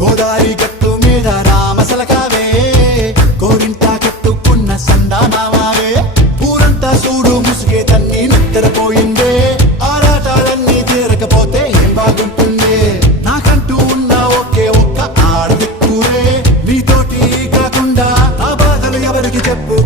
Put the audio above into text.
గోదారి గట్టు మీద రామసలకావే గోరింటా కట్టుకున్న సండానామావే ఊరంతా చూడు ముసుగే తన్ని నిద్రపోయిందే ఆరాటాలన్నీ తీరకపోతే ఏం బాగుంటుంది నాకంటూ ఉన్న ఒకే ఒక్క ఆడదిక్కురే నీతోటి కాకుండా నా బాధలు ఎవరికి చెప్పు